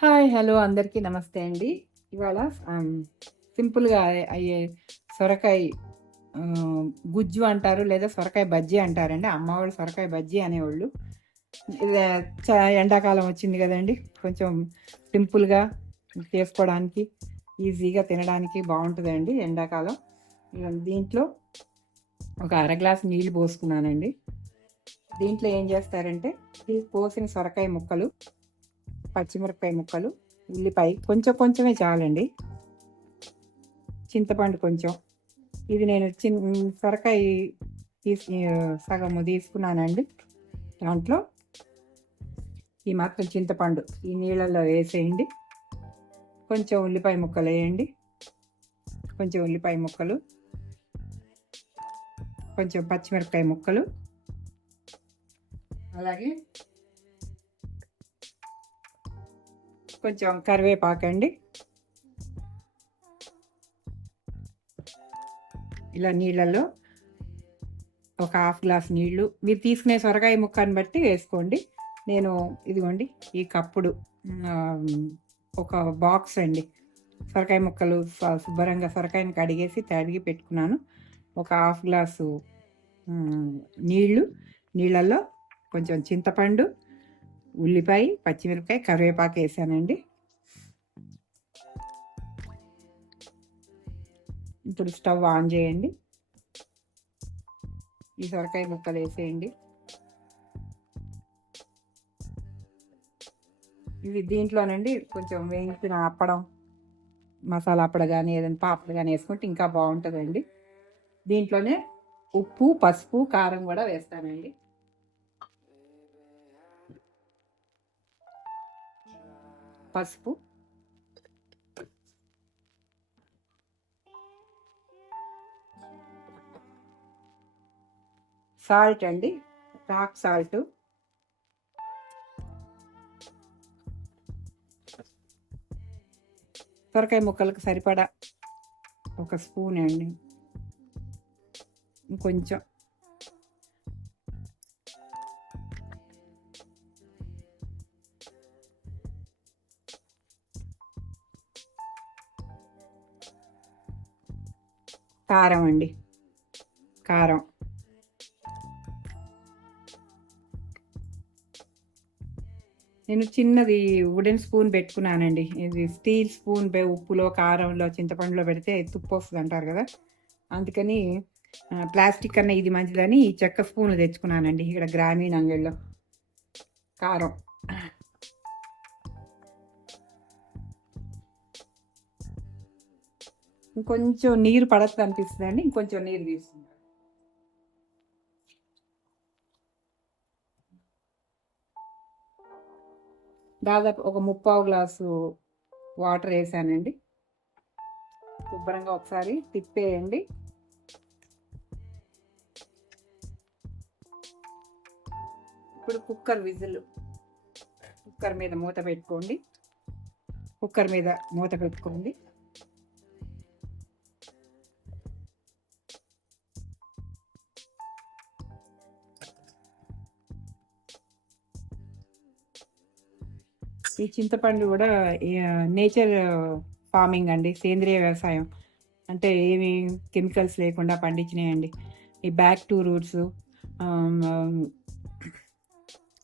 Hi! Hello! అందరికీ నమస్తే అండి. ఇవాళ ఆహ్, సింపుల్‌గా అయ్యే సొరకాయ ఆహ్, గుజ్జు అంటారు లేదా సొరకాయ బజ్జీ అంటారండి. అమ్మ వాళ్ళు సొరకాయ బజ్జీ అనేవాళ్ళు. ఇదే చ ఎండాకాలం వచ్చింది గదండీ! కొంచెం సింపుల్‌గా చేసుకోవడానికి, ఈజీగా తినడానికి బావుంటదండి ఎండాకాలం. దీంట్లో ఒక అర గ్లాస్ నీళ్లు పోసుకున్నానండి. దీంట్లో ఏం చేస్తారంటే, ఈ కోసిన సొరకాయ ముక్కలు, పచ్చిమిరపకాయ ముక్కలు, ఉల్లిపాయ కొంచెం కొంచెమే చాలండి. చింతపండు కొంచెం. ఇది నేను సొరకాయ సగము తీసుకున్నానండి. దాంట్లో ఈ మాత్రం చింతపండు ఈ నీళ్ళల్లో వేసేయండి. కొంచెం ఉల్లిపాయ ముక్కలు వేయండి. కొంచెం ఉల్లిపాయ ముక్కలు, కొంచెం పచ్చిమిరపకాయ ముక్కలు, అలాగే కొంచెం కరివేపాకండి. ఇలా నీళ్ళల్లో ఒక హాఫ్ గ్లాస్ నీళ్ళు మీరు తీసుకునే సొరకాయ ముక్కని బట్టి వేసుకోండి. నేను ఇదిగోండి ఈ కప్పుడు ఒక బాక్స్ అండి సొరకాయ ముక్కలు శుభ్రంగా సొరకాయని కడిగేసి తడిగి పెట్టుకున్నాను. ఒక హాఫ్ గ్లాసు నీళ్ళల్లో కొంచెం చింతపండు, ఉల్లిపాయ, పచ్చిమిరపకాయ, కరివేపాకు వేసానండి. ఇప్పుడు స్టవ్ ఆన్ చేయండి. ఈ సొరకాయ ముక్కలు వేసేయండి. ఇవి దీంట్లోనండి కొంచెం వేయించిన అప్పడం, మసాలా అప్పడం కానీ ఏదైనా పాపడు కానీ వేసుకుంటే ఇంకా బాగుంటుందండి. దీంట్లోనే ఉప్పు, పసుపు, కారం కూడా వేస్తానండి. పసుపు, సాల్ట్ అండి, రాక్ సాల్ట్, సొరకాయ ముక్కలకు సరిపడా ఒక స్పూన్ అండి, ఇంకొంచెం కారం అండి, కారం, నేను చిన్నది వుడెన్ స్పూన్ పెట్టుకున్నానండి. ఇది స్టీల్ స్పూన్ ఉప్పులో, కారంలో, చింతపండులో పెడితే తుప్పు వస్తుంది అంటారు కదా, అందుకని ప్లాస్టిక్ కన్నా ఇది మంచిదని ఈ చెక్క స్పూన్ తెచ్చుకున్నానండి ఇక్కడ గ్రామీణ అంగడిలో. కారం, ఇంకొంచెం నీరు పడద్దు అనిపిస్తుందండి, ఇంకొంచెం నీరు తీసుకుంటాను. దాదాపు ఒక 3/4 గ్లాసు వాటర్ వేసానండి. శుభ్రంగా ఒకసారి తిప్పేయండి. ఇప్పుడు కుక్కర్ మీద మూత పెట్టుకోండి. కుక్కర్ మీద మూత పెట్టుకోండి. ఈ చింతపండు కూడా నేచర్ ఫార్మింగ్ అండి, సేంద్రియ వ్యవసాయం అంటే ఏమి కెమికల్స్ లేకుండా పండించినాయండి. ఈ బ్యాక్ టు రూట్స్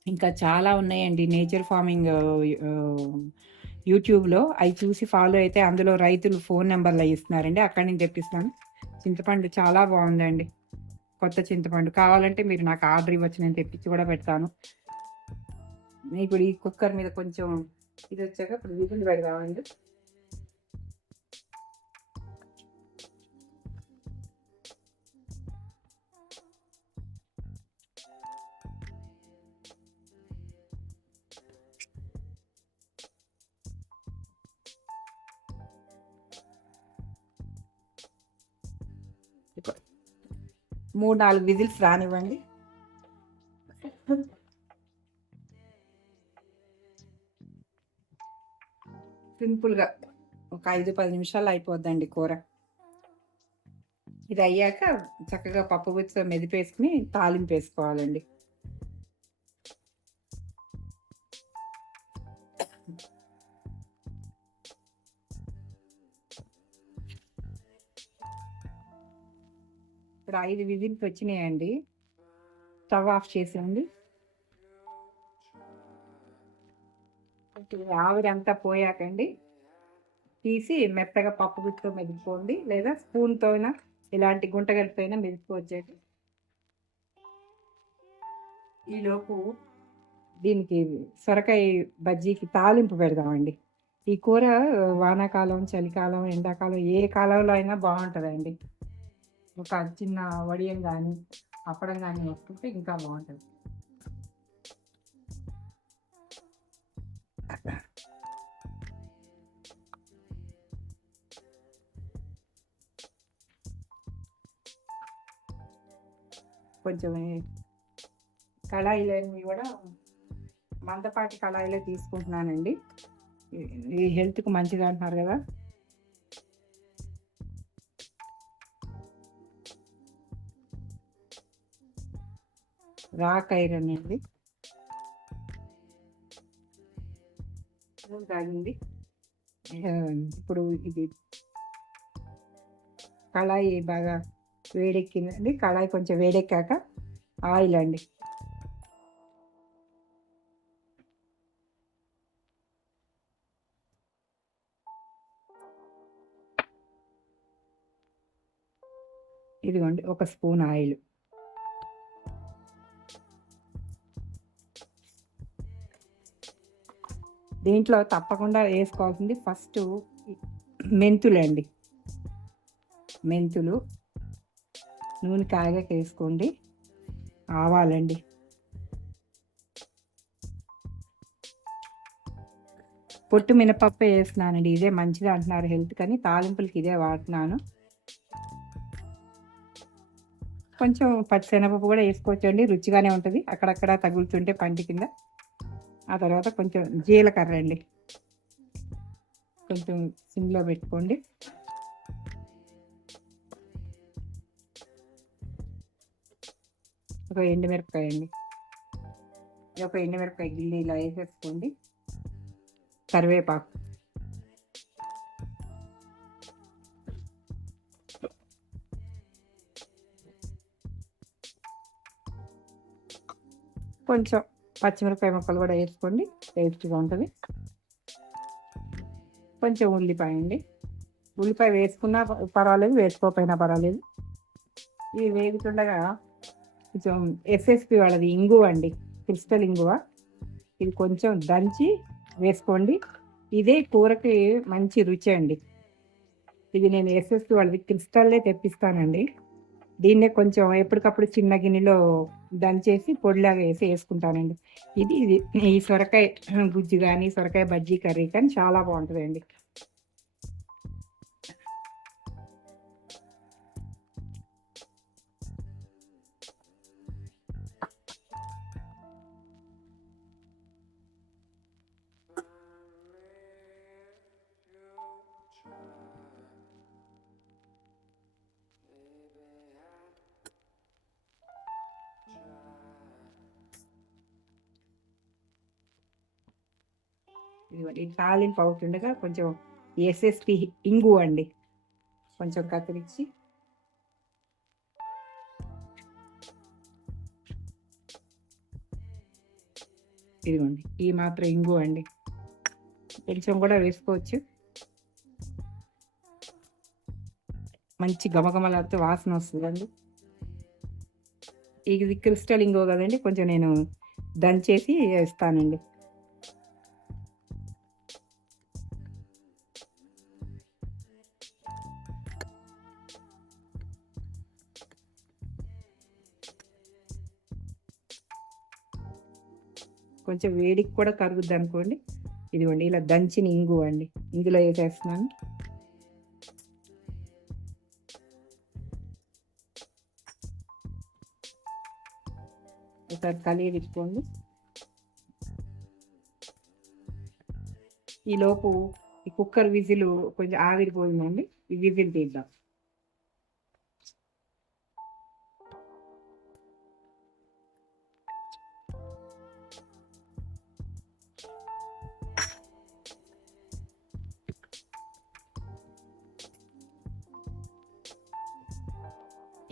ఇంకా చాలా ఉన్నాయండి నేచర్ ఫార్మింగ్ యూట్యూబ్లో. అవి చూసి ఫాలో అయితే అందులో రైతులు ఫోన్ నెంబర్లు ఇస్తున్నారండి, అక్కడి నుంచి తెప్పిస్తాను. చింతపండు చాలా బాగుందండి, కొత్త చింతపండు. కావాలంటే మీరు నాకు ఆర్డర్ ఇవ్వచ్చు, నేను తెప్పించి కూడా పెడతాను. ఇప్పుడు ఈ కుక్కర్ మీద కొంచెం ఇది వచ్చాక ఇప్పుడు విజిల్ పెడదామండి. మూడు 4 విజిల్స్ రానివ్వండి. సింపుల్గా ఒక 5-10 నిమిషాలు అయిపోద్దండి కూర. ఇది అయ్యాక చక్కగా పప్పు గుత్తితో మెదిపేసుకుని తాలింపు వేసుకోవాలండి. ఇప్పుడు 5 విజిల్స్ వచ్చినాయండి. స్టవ్ ఆఫ్ చేసేయండి. ఆవిరంతా పోయాకండి తీసి మెత్తగా పప్పు గుత్తితో మెదుపుకోండి, లేదా స్పూన్తో అయినా ఇలాంటి గుంటగలితో అయినా మెదుపుకోవచ్చండి. ఈలోపు దీనికి సొరకాయ బజ్జీకి తాలింపు పెడదామండి. ఈ కూర వానాకాలం, చలికాలం, ఎండాకాలం ఏ కాలంలో అయినా బాగుంటుందండి. ఒక చిన్న వడియం కానీ అప్పడం కానీ వేసుకుంటే ఇంకా బాగుంటుంది. కొంచెం కళాయిలని కూడా మందపాటి కళాయిలో తీసుకుంటున్నానండి. ఈ హెల్త్కి మంచిది అంటున్నారు కదా. రాక్ ఐరన్ అండి. తాగింది. ఇప్పుడు ఇది కళాయి బాగా వేడెక్కిందండి. కళాయి కొంచెం వేడెక్కాక ఆయిల్ అండి. ఇదిగోండి ఒక స్పూన్ ఆయిల్. దీంట్లో తప్పకుండా వేసుకోవాల్సింది ఫస్ట్ మెంతులు అండి. మెంతులు నూనె కాగాక వేసుకోండి. ఆవాలండి. పొట్టు మినపప్పు వేస్తున్నానండి. ఇదే మంచిది అంటున్నారు హెల్త్ కానీ, తాలింపులకి ఇదే వాడుతున్నాను. కొంచెం పచ్చిశనగపప్పు కూడా వేసుకోవచ్చండి, రుచిగానే ఉంటుంది. అక్కడక్కడ తగులుతుంటే పంటి కింద. ఆ తర్వాత కొంచెం జీలకర్ర అండి, కొంచెం సిమ్లో పెట్టుకోండి. ఒక ఎండుమిరపకాయ అండి, ఒక ఎండుమిరపకాయ గిల్లి ఇలా వేసేసుకోండి. కరివేపాకు, కొంచెం పచ్చిమిరపకాయ ముక్కలు కూడా వేసుకోండి, టేస్ట్గా ఉంటుంది. కొంచెం ఉల్లిపాయ అండి. ఉల్లిపాయ వేసుకున్నా పర్వాలేదు, వేసుకోకపోయినా పర్వాలేదు. ఇవి వేగుతుండగా కొంచెం ఎస్ఎస్పి వాళ్ళది ఇంగువ అండి, క్రిస్టల్ ఇంగువ. ఇది కొంచెం దంచి వేసుకోండి. ఇదే కూరకి మంచి రుచి అండి. ఇది నేను ఎస్ఎస్పి వాళ్ళది క్రిస్టల్లే తెప్పిస్తానండి. దీన్నే కొంచెం ఎప్పటికప్పుడు చిన్న గిన్నెలో దంచేసి పొడిలాగా వేసుకుంటానండి. ఇది ఈ సొరకాయ గుజ్జు కానీ సొరకాయ బజ్జీ కర్రీ కానీ చాలా బాగుంటుందండి. ఇదిగోండి తాలింపు అవుతుండగా కొంచెం ఎస్ఎస్పి ఇంగు అండి కొంచెం కత్తిరించి, ఇదిగోండి ఈ మాత్రం ఇంగు అండి, కొంచెం కూడా వేసుకోవచ్చు. మంచి గమగమలతో వాసన వస్తుందండి. ఇది క్రిస్టల్ ఇంగో కదండి, కొంచెం నేను దంచేసి వేస్తానండి. కొంచెం వేడికి కూడా కరుగుద్ది అనుకోండి. ఇదిగోండి ఇలా దంచిన ఇంగు అండి, ఇందులో వేసేస్తున్నాను. ఒకసారి కలిగి తిప్పుకోండి. ఈలోపు ఈ కుక్కర్ విజిల్ కొంచెం ఆవిరిపోయిందండి, ఈ విజిల్ తీద్దాం.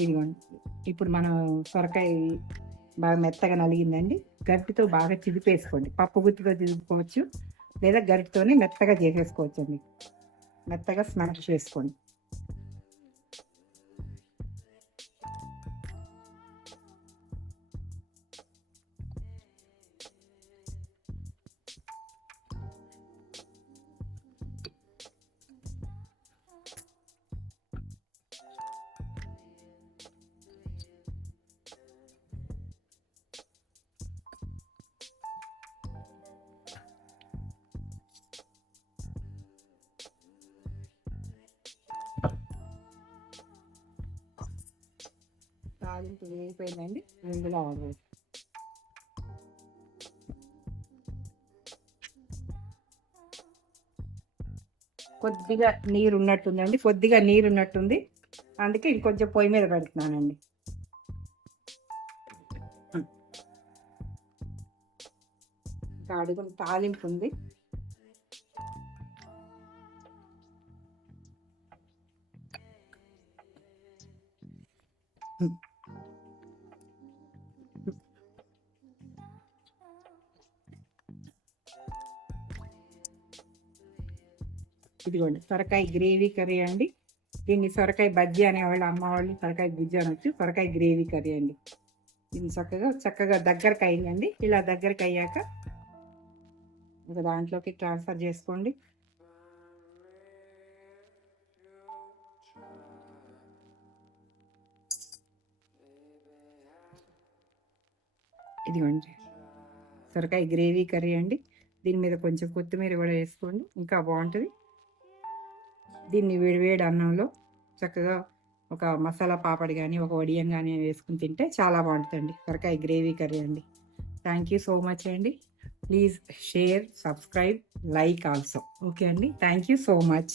ఇదిగోండి ఇప్పుడు మనం సొరకాయ బాగా మెత్తగా నలిగిందండి. గరిటెతో బాగా చిదిపేసుకోండి. పప్పు గుత్తితో చిదుపుకోవచ్చు, లేదా గరిటెతోనే మెత్తగా చేసేసుకోవచ్చండి. మెత్తగా స్మాష్ చేసుకోండి. తాలింపు వేగిపోయిందండి. ఇందులో ఆవాలు, కొద్దిగా నీరు ఉన్నట్టుందండి, కొద్దిగా నీరు ఉన్నట్టుంది, అందుకే ఇంకొంచెం పొయ్యి మీద పెడుతున్నానండి. ఇంకా అడుగున తాలింపు ఉంది. ఇదిగోండి సొరకాయ గ్రేవీ కర్రీ అండి. దీన్ని సొరకాయ బజ్జీ అనేవాళ్ళు, అమ్మ వాళ్ళు సొరకాయ గుజ్జు అనొచ్చు. సొరకాయ గ్రేవీ కర్రీ అండి. దీన్ని చక్కగా దగ్గరకు అయిందండి. ఇలా దగ్గరకు అయ్యాక ఒక దాంట్లోకి ట్రాన్స్ఫర్ చేసుకోండి. ఇదిగోండి సొరకాయ గ్రేవీ కర్రీ అండి. దీని మీద కొంచెం కొత్తిమీర కూడా వేసుకోండి, ఇంకా బాగుంటుంది. దీన్ని వేడివేడి అన్నంలో చక్కగా ఒక మసాలా పాపడి కానీ, ఒక వడియం కానీ వేసుకుని తింటే చాలా బాగుంటుందండి. సొరకాయ గ్రేవీ కర్రీ అండి. థ్యాంక్ యూ సో మచ్ అండి. Please share, subscribe, like also. Okay అండి. Thank you so much.